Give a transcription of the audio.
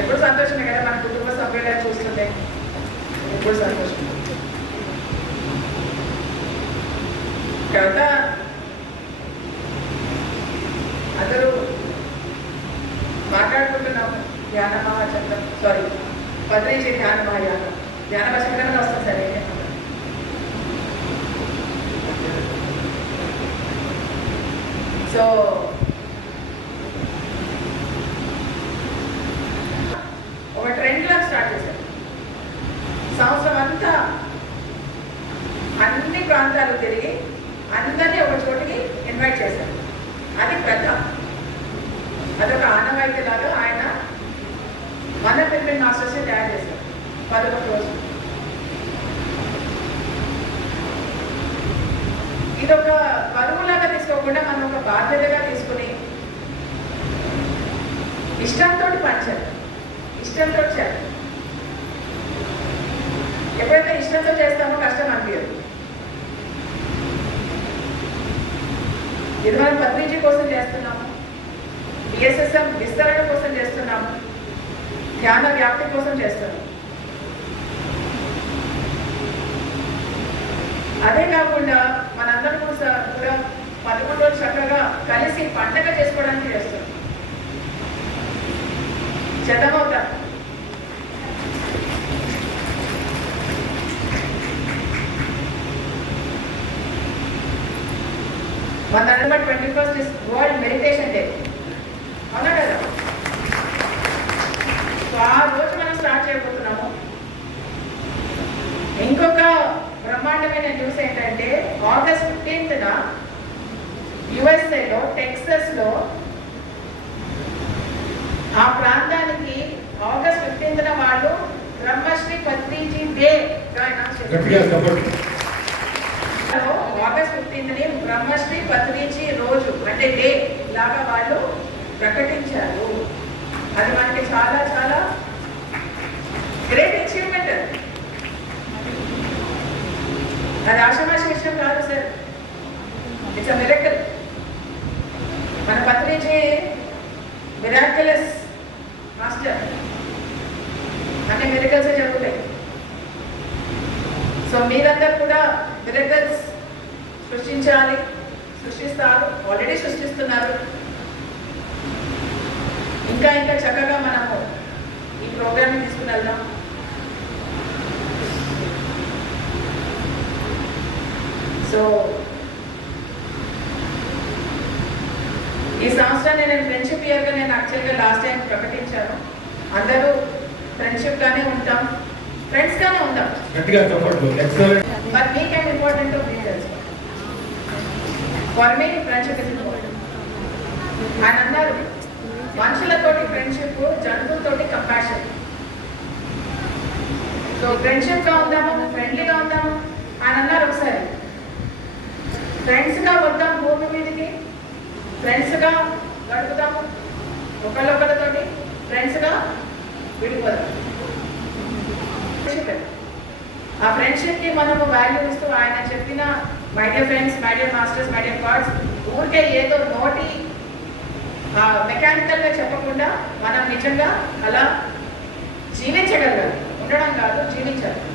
ఎప్పుడు సంతోషమే కదా మన కుటుంబ సభ్యులను చూస్తుంటే? ఎప్పుడు సంతోషం? తర్వాత అందరూ మాట్లాడుకుంటున్నాము. ధ్యాన మహాచంద్రం సారీ పత్రించి ధ్యాన మహాయాగం ధ్యాన భాషకరణ వస్తుంది సరే సో ఒక ట్రెండ్ లాగా స్టార్ట్ చేశారు సంవత్సరం అంతా అన్ని ప్రాంతాలు తిరిగి అందరినీ ఒక చోటికి ఇన్వైట్ చేశారు. అది పెద్ద. అదొక ఆనవాయితీలాగా ఆయన మన పిల్లల మాస్టర్స్ని తయారు చేశారు. పదకొండు రోజులు. ఇది ఒక బరువులాగా తీసుకోకుండా మనం ఒక బాధ్యతగా తీసుకుని ఇష్టంతో పంచాలి ఇష్టంతో చేయాలి. ఎప్పుడైతే ఇష్టంతో చేస్తామో కష్టం అనిపించదు. నిర్మల పత్రిజీ కోసం చేస్తున్నాము. బిఎస్ఎస్ఎం విస్తరణ కోసం చేస్తున్నాము. ధ్యాన వ్యాప్తి కోసం చేస్తున్నాము. అదే కాకుండా మనందరం కూడా పదకొండు రోజులు చక్కగా కలిసి పండగ చేసుకోవడానికి చేస్తున్నాం. చదవ మన November twenty first is world meditation day. అవునా కదా? సో ఆ రోజు మనం స్టార్ట్ చేయబోతున్నాము. ఇంకొక బ్రహ్మాండమైన న్యూస్ ఏంటంటే ఆగస్ట్ ఫిఫ్టీన్త్న యుఎస్ఏలో టెక్సస్లో ఆ ప్రాంతానికి ఆగస్ట్ ఫిఫ్టీన్త్న వాళ్ళు బ్రహ్మశ్రీ పత్రిజీ డే గా అనౌన్స్ చేశారు చెప్పండి ఆగస్ట్ ఫిఫ్టీన్త్ని బ్రహ్మశ్రీ పత్రిజీ రోజు అంటే డే లాగా వాళ్ళు ప్రకటించారు. అది మనకి చాలా చాలా గ్రేట్ అచీవ్మెంట్ అది. అది ఆషామాషి విషయం కాదు సార్. ఇట్స్ అ మిరకల్ మన పత్రిజీ మిరాక్యులస్ మాస్టర్ అన్ని మిరకల్స్ జరుగుతాయి. సో మీరందరూ కూడా మిరకల్స్ సృష్టించాలి సృష్టిస్తారు ఆల్రెడీ సృష్టిస్తున్నారు. ఇంకా ఇంకా చక్కగా మనము ఈ ప్రోగ్రామ్ని తీసుకుని వెళ్దాం. సో ఈ సంవత్సరాన్ని నేను ఫ్రెండ్షిప్ ఇయర్గా నేను యాక్చువల్గా లాస్ట్ టైం ప్రకటించాను. అందరూ ఫ్రెండ్షిప్గానే ఉంటాం. ఫ్రెండ్స్గానే ఉంటాం. to me as well. For me, friendship is important. ఆయన అన్నారు ఫ్రెండ్షిప్ జంతువులతోటి కంపాషన్ సో ఫ్రెండ్షిప్గా ఉందాము? ఫ్రెండ్లీగా ఉందాము? ఆయన అన్నారు ఒకసారి. ఫ్రెండ్స్గా వద్దాం భూమి మీదకి. ఫ్రెండ్స్గా గడుపుదాము ఒకళ్ళొకళ్ళతోటి. ఫ్రెండ్స్గా విడిపోదాం. ఆ ఫ్రెండ్షిప్కి మనము వాల్యూ ఇస్తూ ఆయన చెప్పిన my dear friends my dear masters my dear cards ఊరికే ఏదో నోటి మెకానికల్గా చెప్పకుండా మనం నిజంగా అలా జీవించగలగాలి. ఉండడం కాదు జీవించాలి.